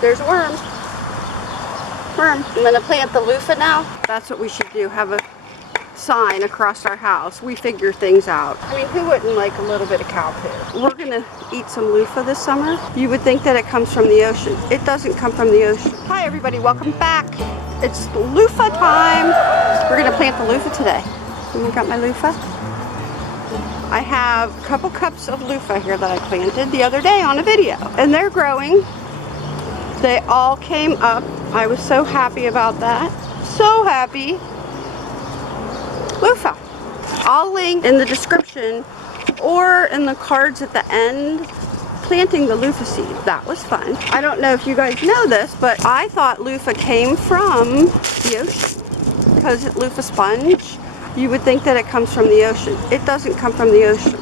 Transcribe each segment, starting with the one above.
There's a worm. I'm gonna plant the loofah now. That's what we should do, have a sign across our house. We figure things out. I mean, who wouldn't like a little bit of cow poo? We're gonna eat some loofah this summer. You would think that it comes from the ocean. It doesn't come from the ocean. Hi everybody, welcome back. It's loofah time. We're gonna plant the loofah today. I got my loofah. I have a couple cups of loofah here that I planted the other day on a video, and they're growing. They all came up. I was so happy about that. So happy. Loofah. I'll link in the description or in the cards at the end planting the loofah seed. That was fun. I don't know if you guys know this, but I thought loofah came from the ocean because it's Luffa Sponge. You would think that it comes from the ocean. It doesn't come from the ocean.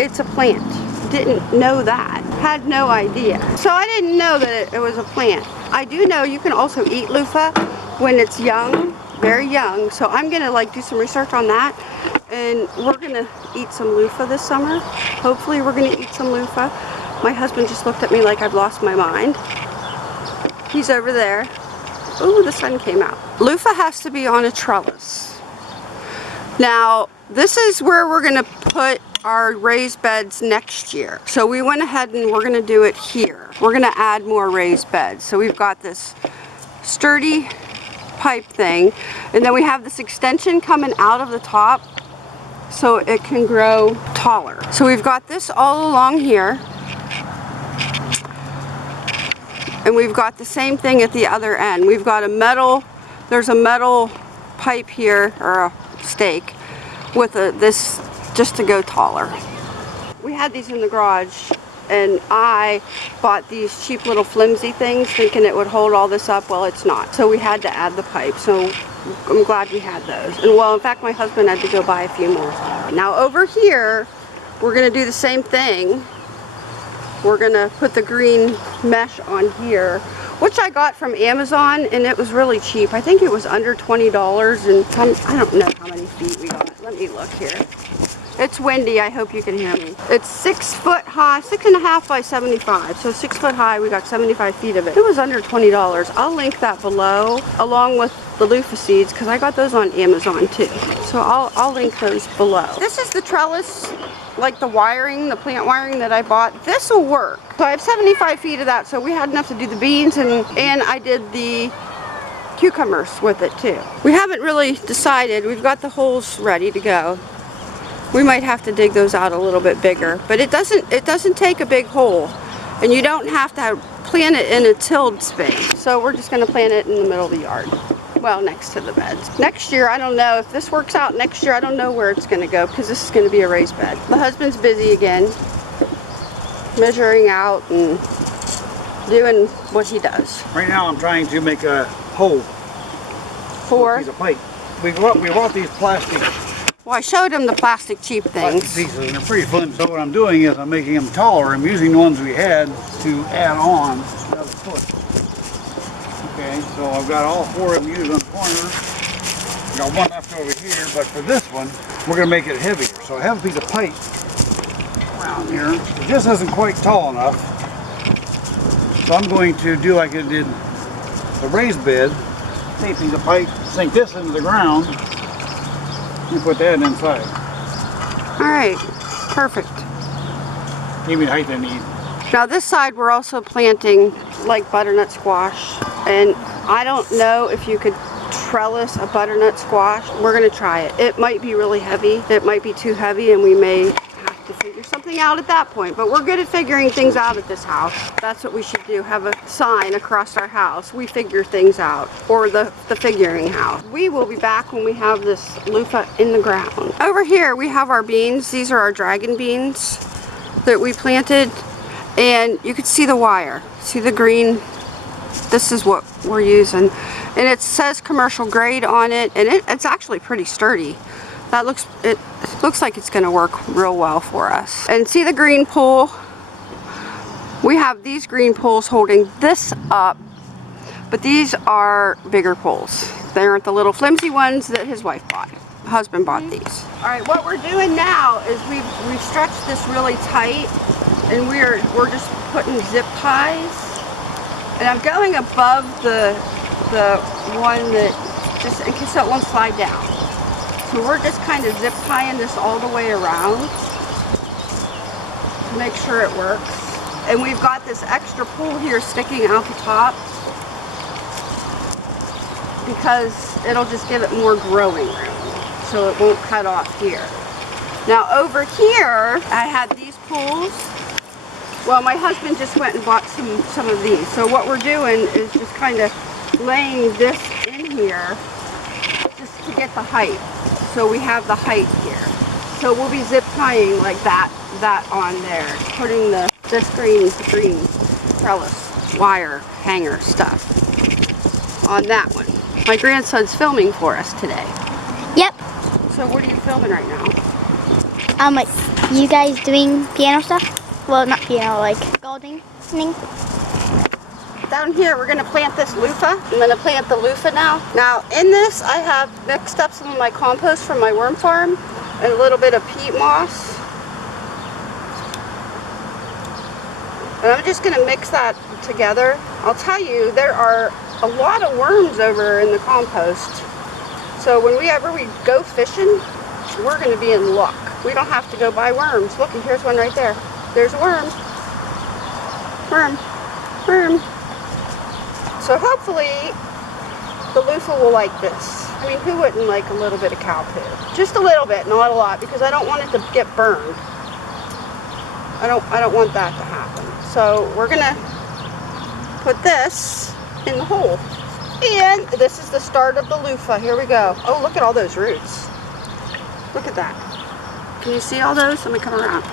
It's a plant. Didn't know that. Had no idea. So I didn't know that it was a plant. I do know you can also eat loofah when it's young, very young. So I'm gonna like do some research on that, and we're gonna eat some loofah this summer. Hopefully we're gonna eat some loofah. My husband just looked at me like I've lost my mind. He's over there. Ooh, the sun came out. Loofah has to be on a trellis. Now, this is where we're gonna put our raised beds next year. So we went ahead and we're gonna do it here. We're gonna add more raised beds. So we've got this sturdy pipe thing, and then we have this extension coming out of the top so it can grow taller. So we've got this all along here, and we've got the same thing at the other end. We've got a metal, there's a metal pipe here, or a stake, with this just to go taller. We had these in the garage, and I bought these cheap little flimsy things thinking it would hold all this up. Well, it's not. So we had to add the pipe. So I'm glad we had those. And well, in fact, my husband had to go buy a few more. Now over here, we're gonna do the same thing. We're gonna put the green mesh on here, which I got from Amazon, and it was really cheap. I think it was under $20, and I don't know how many feet we got. Let me look here. It's windy, I hope you can hear me. It's 6 foot high, 6.5 by 75. So 6 foot high, we got 75 feet of it. It was under $20. I'll link that below, along with the Luffa seeds, because I got those on Amazon too. So I'll link those below. This is the trellis, like the wiring, the plant wiring that I bought. This will work. So I have 75 feet of that, so we had enough to do the beans, and I did the cucumbers with it too. We haven't really decided. We've got the holes ready to go. We might have to dig those out a little bit bigger, but it doesn't take a big hole, and you don't have to plant it in a tilled space. So we're just going to plant it in the middle of the yard. Well, next to the beds. Next year, I don't know if this works out. Next year, I don't know where it's going to go, because this is going to be a raised bed. My husband's busy again, measuring out and doing what he does. Right now, I'm trying to make a hole for a piece of pipe. We bought these plastic. Well, I showed him the plastic cheap things. Plastic pieces, and they're pretty flimsy. So what I'm doing is I'm making them taller. I'm using the ones we had to add on another foot. Okay, so I've got all 4 of them used on the corner. I've got one left over here, but for this one, we're going to make it heavier. So I have a piece of pipe around here. It just isn't quite tall enough. So I'm going to do like I did the raised bed. Take a piece of pipe, sink this into the ground, and put that inside. Alright, perfect. Give me the height I need. Now this side we're also planting like butternut squash, and I don't know if you could trellis a butternut squash. We're going to try it. It might be really heavy. It might be too heavy, and we may have to figure something out at that point, but we're good at figuring things out at this house. That's what we should do, have a sign across our house. We figure things out, or the figuring house. We will be back when we have this loofah in the ground. Over here we have our beans. These are our dragon beans that we planted, and you can see the wire. See the green? This is what we're using, and it says commercial grade on it, and it's actually pretty sturdy. It looks like it's going to work real well for us. And see the green pole? We have these green poles holding this up, but these are bigger poles. They aren't the little flimsy ones that his wife bought. Husband bought these. All right, what we're doing now is we've stretched this really tight, and we're just putting zip ties And I'm going above the one that, just in case that won't slide down. So we're just kind of zip tying this all the way around to make sure it works. And we've got this extra pull here sticking out the top because it'll just give it more growing room, so it won't cut off here. Now over here, I had these pulls. Well, my husband just went and bought some of these. So what we're doing is just kind of laying this in here just to get the height. So we have the height here. So we'll be zip tying like that on there, putting this green trellis wire hanger stuff on that one. My grandson's filming for us today. Yep. So what are you filming right now? Like you guys doing piano stuff? Well, not piano, like gardening. Down here, we're gonna plant this loofah. I'm gonna plant the loofah now. Now, in this, I have mixed up some of my compost from my worm farm and a little bit of peat moss. And I'm just gonna mix that together. I'll tell you, there are a lot of worms over in the compost. So whenever we go fishing, we're gonna be in luck. We don't have to go buy worms. Look, and here's one right there. There's a worm. Worm. Worm. So hopefully the loofah will like this. I mean, who wouldn't like a little bit of cow poo? Just a little bit, not a lot, because I don't want it to get burned. I don't want that to happen. So we're gonna put this in the hole. And this is the start of the loofah. Here we go. Oh, look at all those roots. Look at that. Can you see all those? Let me come around.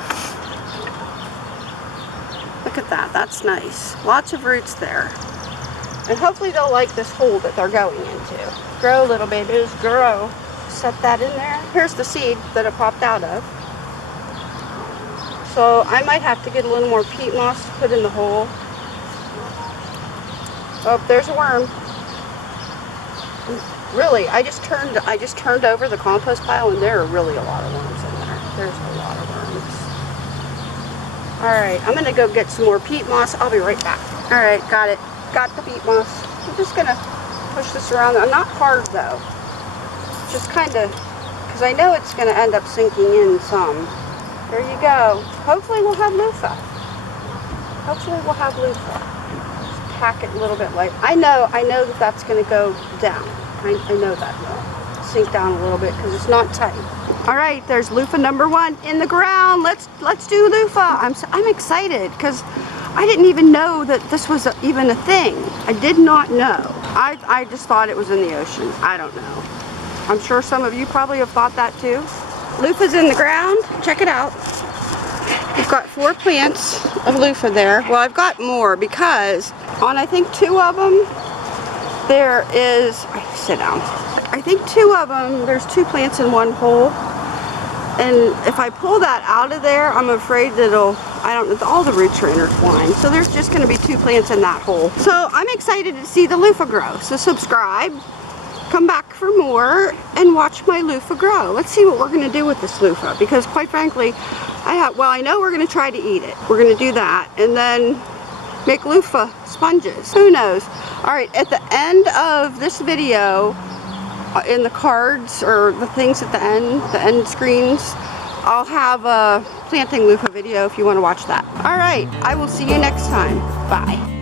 Look at that. That's nice. Lots of roots there. And hopefully they'll like this hole that they're going into. Grow, little babies, grow. Set that in there. Here's the seed that it popped out of. So I might have to get a little more peat moss to put in the hole. Oh, there's a worm. Really, I just turned over the compost pile, and there are really a lot of worms in there. There's a lot of worms. All right, I'm gonna go get some more peat moss. I'll be right back. All right, got it. Got the peat moss. I'm just gonna push this around. Not hard though. Just kind of, because I know it's gonna end up sinking in some. There you go. Hopefully we'll have loofah. Hopefully we'll have loofah. Just pack it a little bit light. I know that that's gonna go down. I know that will sink down a little bit because it's not tight. All right, there's loofah number 1 in the ground. Let's do loofah. I'm excited because I didn't even know that this was even a thing. I did not know. I just thought it was in the ocean. I don't know. I'm sure some of you probably have thought that too. Loofah's in the ground. Check it out. We've got 4 plants of loofah there. Well, I've got more because on I think 2 of them, there is, sit down. I think 2 of them, there's 2 plants in one hole. And if I pull that out of there, I'm afraid that all the roots are intertwined. So there's just gonna be 2 plants in that hole. So I'm excited to see the loofah grow. So subscribe, come back for more, and watch my loofah grow. Let's see what we're gonna do with this loofah, because quite frankly, I know we're gonna try to eat it. We're gonna do that, and then make loofah sponges. Who knows? All right, at the end of this video, in the cards or the things at the end screens, I'll have a planting loofah video if you want to watch that. All right, I will see you next time. Bye.